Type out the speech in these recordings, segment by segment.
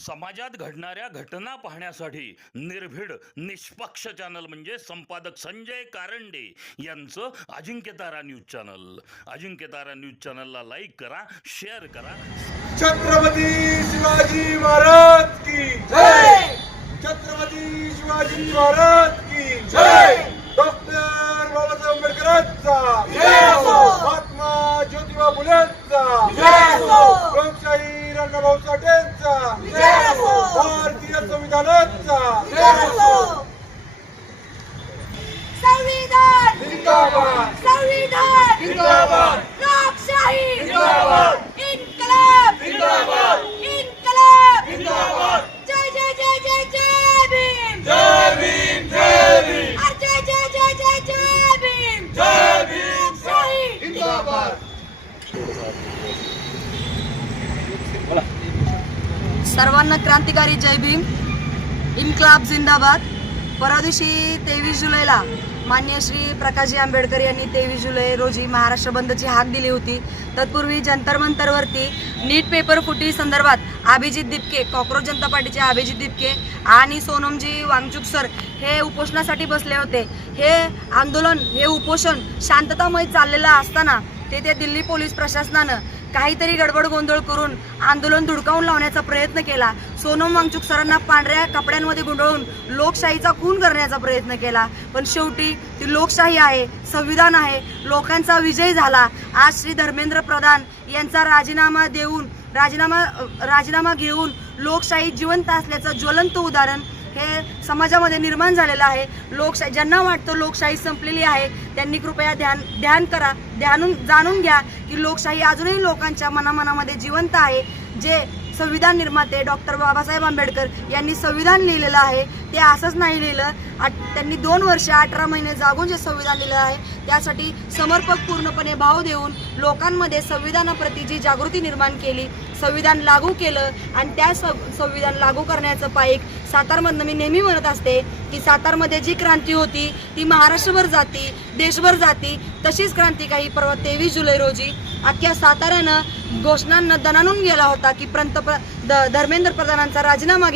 समाजात घडणाऱ्या घटना पाहण्यासाठी निर्भीड निष्पक्ष चॅनल म्हणजे संपादक संजय कारंडे यांचं Ajinkyatara news channel. Ajinkyatara news चॅनलला लाईक करा, शेअर करा. छत्रपती शिवाजी महाराज की जय. छत्रपती शिवाजी महाराज की जय. डॉक्टर बाबासाहेब आंबेडकरांचा जय हो. महात्मा ज्योतिबा फुलेंचा जय हो. लोकशाही रणभाऊ साठेंचा जय हो. भारतीय संविधानाचा जय हो. संविधान जिंदाबाद. संविधान जिंदाबाद. लोकशाही जिंदाबाद. इन्कलाब जिंदाबाद. इन्कलाब जिंदाबाद. जय जय जय जय जय भीम. जय भीम. जय भीम. और जय जय जय जय जय भीम. जय भीम. लोकशाही जिंदाबाद. सर्वांना क्रांतिकारी जय भीम. इन्कलाब जिंदाबाद. परवा दिवशी 23 जुलैला माननीय श्री प्रकाशजी आंबेडकर यांनी 23 जुलै रोजी महाराष्ट्र बंदची हाक दिली होती. तत्पूर्वी जंतर मंतरवरती नीट पेपर फुटी संदर्भात अभिजित दिपके, कॉक्रोच जनता पार्टीचे अभिजित दिपके आणि सोनमजी वांगचुक सर हे उपोषणासाठी बसले होते. हे आंदोलन, हे उपोषण शांततामय चाललेलं असताना ते दिल्ली पोलीस प्रशासनानं काहीतरी गडबड गोंधळ करून आंदोलन धुडकावून लावण्याचा प्रयत्न केला. सोनम वांगचुक सरांना पांढऱ्या कपड्यांमध्ये गुंडाळून लोकशाहीचा खून करण्याचा प्रयत्न केला. पण शेवटी ती लोकशाही आहे, संविधान आहे, लोकांचा विजय झाला. आज श्री धर्मेंद्र प्रधान यांचा राजीनामा घेऊन लोकशाही जिवंत असल्याचं ज्वलंत उदाहरण हे समाजामध्ये निर्माण झालेलं आहे. लोकशाही ज्यांना वाटतं लोकशाही संपलेली आहे त्यांनी कृपया जाणून घ्या की लोकशाही अजूनही लोकांच्या मनामध्ये जिवंत आहे. जे संविधान निर्माते डॉक्टर बाबासाहेब आंबेडकर यांनी संविधान लिहिलेलं आहे ते असंच नाही लिहिलं. त्यांनी 2 वर्ष 18 महिने जागून जे संविधान लिहिलं आहे त्यासाठी समर्पक पूर्णपणे भाव देऊन लोकांमध्ये संविधानाप्रती जी जागृती निर्माण केली, संविधान लागू केलं आणि त्या संविधान लागू करण्याचं पाईक सातारमधनं मी नेहमी म्हणत असते की सातारमध्ये जी क्रांती होती ती महाराष्ट्रभर जाती, देशभर जाती. तशीच क्रांती काही परवा 23 जुलै रोजी अख्ख्या साताऱ्यानं घोषणांना दणाणून गेला होता की धर्मेंद्र प्रधानांचा राजीनामा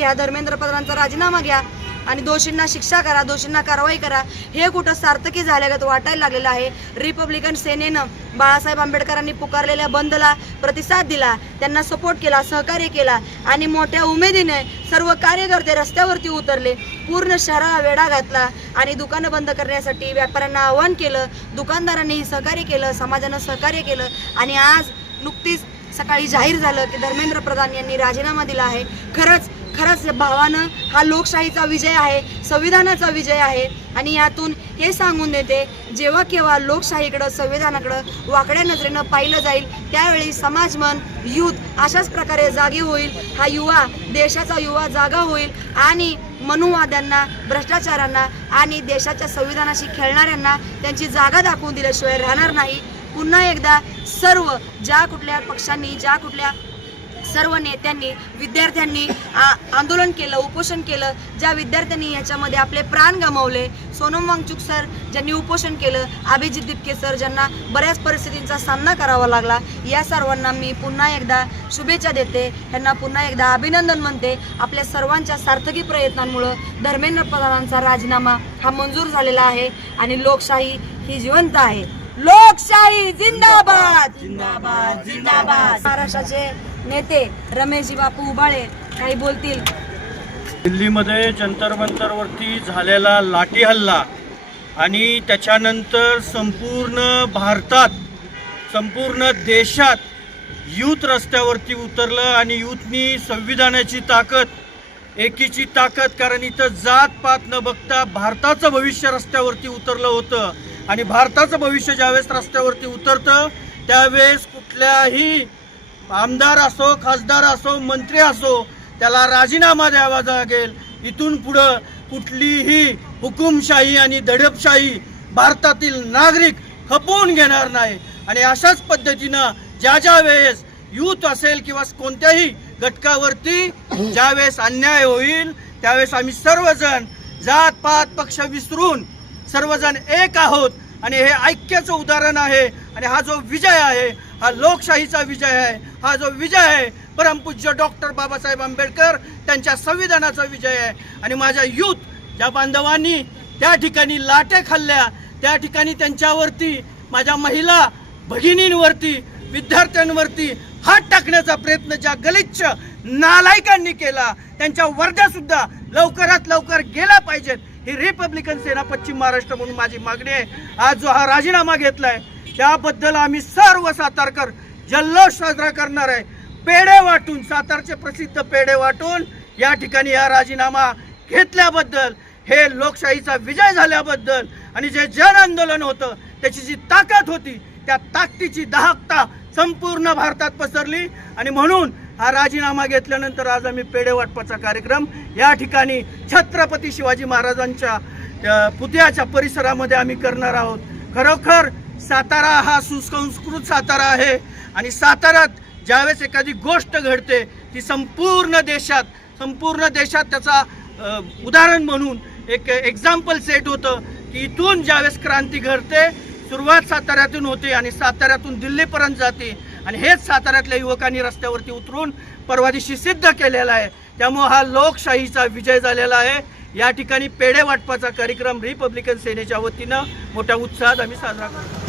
घ्या आणि दोषींना शिक्षा करा, दोषींना कारवाई करा. हे कुठं सार्थकी झाल्यागत वाटायला लागलेलं आहे. रिपब्लिकन सेनेनं बाळासाहेब आंबेडकरांनी पुकारलेल्या बंदला प्रतिसाद दिला, त्यांना सपोर्ट केला, सहकार्य केला आणि मोठ्या उमेदीने सर्व कार्यकर्ते रस्त्यावरती उतरले. पूर्ण शहराला वेढा घातला आणि दुकानं बंद करण्यासाठी व्यापाऱ्यांना आवाहन केलं. दुकानदारांनीही सहकार्य केलं, समाजानं सहकार्य केलं आणि आज नुकतीच सकाळी जाहीर झालं की धर्मेंद्र प्रधान यांनी राजीनामा दिला आहे. खरंच भावानं हा लोकशाहीचा विजय आहे, संविधानाचा विजय आहे. आणि यातून हे सांगून देते जेव्हा केव्हा लोकशाहीकडं, संविधानाकडं वाकड्या नजरेनं पाहिलं जाईल त्यावेळी समाजमन, यूथ अशाच प्रकारे जागे होईल. हा युवा, देशाचा युवा जागा होईल आणि मनुवाद्यांना, भ्रष्टाचारांना आणि देशाच्या संविधानाशी खेळणाऱ्यांना त्यांची जागा दाखवून दिल्याशिवाय राहणार नाही. पुन्हा एकदा ज्या कुठल्या पक्षांनी, ज्या कुठल्या सर्व नेत्यांनी, विद्यार्थ्यांनी आंदोलन केलं, उपोषण केलं, ज्या विद्यार्थ्यांनी याच्यामध्ये आपले प्राण गमावले, सोनम वांगचुक सर ज्यांनी उपोषण केलं, अभिजित दिपके सर ज्यांना बऱ्याच परिस्थितींचा सामना करावा लागला, या सर्वांना मी पुन्हा एकदा शुभेच्छा देते. त्यांना पुन्हा एकदा अभिनंदन म्हणते. आपल्या सर्वांच्या सार्थकी प्रयत्नांमुळं धर्मेंद्र प्रधानांचा राजीनामा हा मंजूर झालेला आहे आणि लोकशाही ही जिवंत आहे. लोकशाही जिंदाबाद. जिंदाबाद. जिंदाबाद. महाराष्ट्राचे नेते रमेशजी बापू उबाळे काही बोलतील. दिल्लीमध्ये जंतर मंतरवरती झालेला लाठी हल्ला आणि त्याच्यानंतर संपूर्ण भारतात, संपूर्ण देशात यूथ रस्त्यावरती उतरलं आणि यूथनी संविधानाची ताकद, एकीची ताकद, कारण इथं जात पात न बघता भारताचं भविष्य रस्त्यावरती उतरलं होतं. आणि भारताचं भविष्य ज्यावेळेस रस्त्यावरती उतरतं त्यावेळेस कुठल्याही आमदार असो, खासदार असो, मंत्री असो त्याला राजीनामा द्यावा लागेल. इथून पुढं कुठलीही हुकुमशाही आणि दडपशाही भारतातील नागरिक खपवून घेणार नाही. आणि अशाच पद्धतीनं ज्या वेळेस यूथ असेल किंवा कोणत्याही घटकावरती ज्यावेळेस अन्याय होईल त्यावेळेस आम्ही सर्वजण जात पात पक्ष विसरून सर्वजण एक आहोत आणि हे ऐक्याचं उदाहरण आहे आणि हा जो विजय आहे हा लोकशाहीचा विजय आहे. हा जो विजय आहे परमपूज्य डॉक्टर बाबासाहेब आंबेडकर त्यांच्या संविधानाचा विजय आहे. आणि माझ्या यूथ ज्या बांधवांनी त्या ठिकाणी लाट्या खाल्ल्या, त्या ठिकाणी त्यांच्यावरती, माझ्या महिला भगिनींवरती, विद्यार्थ्यांवरती हात टाकण्याचा प्रयत्न ज्या गलिच्छ नालायकांनी केला, त्यांच्या वर्ध्या सुद्धा लवकरात लवकर गेल्या पाहिजेत. ही रिपब्लिकन सेना पश्चिम महाराष्ट्र म्हणून माझी मागणी आहे. आज जो हा राजीनामा घेतलाय त्याबद्दल आम्ही सर्व सातारकर जल्लोष साजरा करणार आहे. पेढे वाटून, सातारचे प्रसिद्ध पेढे वाटून या ठिकाणी हा राजीनामा घेतल्याबद्दल, हे लोकशाहीचा विजय झाल्याबद्दल, आणि जे जन आंदोलन होतं त्याची जी ताकद होती त्या ताकदीची दाहकता संपूर्ण भारतात पसरली. आणि म्हणून हा राजीनामा घेतल्यानंतर आज आम्ही पेढे वाटपाचा कार्यक्रम या ठिकाणी छत्रपती शिवाजी महाराजांच्या पुतळ्याच्या परिसरामध्ये आम्ही करणार आहोत. खरोखर सातारा हा सुसंस्कृत सातारा आहे. आणि साताऱ्यात ज्यावेळेस एखादी गोष्ट घडते ती संपूर्ण देशात त्याचा उदाहरण म्हणून एक एक्झाम्पल सेट होतं की इथून ज्यावेळेस क्रांती घडते, सुरुवात साताऱ्यातून होते आणि साताऱ्यातून दिल्लीपर्यंत जाते. आणि हेच साताऱ्यातल्या युवकांनी रस्त्यावरती उतरून परवा दिवशी सिद्ध केलेला आहे. त्यामुळे हा लोकशाहीचा विजय झालेला आहे. या ठिकाणी पेढे वाटपाचा कार्यक्रम रिपब्लिकन सेनेच्या वतीनं मोठ्या उत्साहात आम्ही साजरा करतो.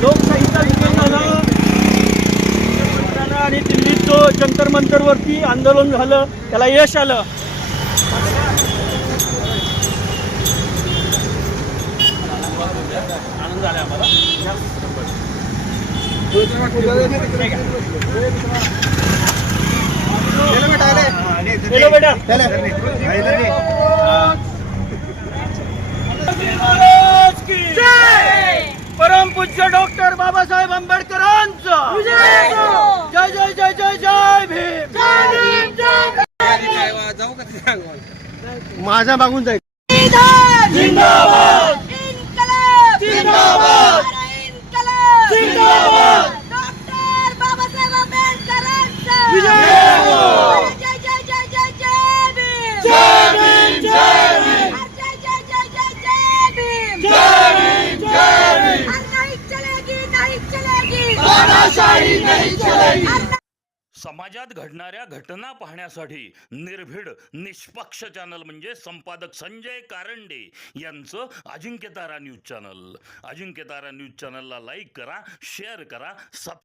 लोकशाहीचा विजय झाला आणि दिल्लीत जो जंतर मंतरवरती आंदोलन झालं त्याला यश आलं. आनंद झाला आम्हाला. परमपूज्य डॉक्टर बाबासाहेब आंबेडकरांचं जय जय जय जय जय भीम. माझ्या मागून जाईल. जिंदाबाद इन्कलाब जिंदाबाद इन्कलाब जिंदाबाद डॉक्टर बाबासाहेब आंबेडकरांचं विजय हो. जय जय जय जय जय भीम. जय भीम जय भीम जय जय जय जय जय भीम. जय भीम जय भीम. नहीं चलेगी, नहीं चलेगी, तानाशाही नहीं चलेगी. समाजात घडणाऱ्या घटना पाहण्यासाठी निर्भीड निष्पक्ष चॅनल म्हणजे संपादक संजय कारंडे यांचं Ajinkyatara news channel. Ajinkyatara news चॅनलला लाईक करा, शेअर करा,